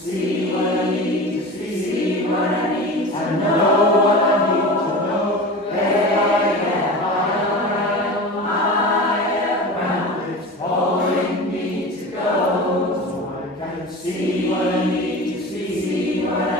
see what I need to see what I need to know what I need to know. Hey, I am bound. It's calling me to go. So I can see what I need to see what I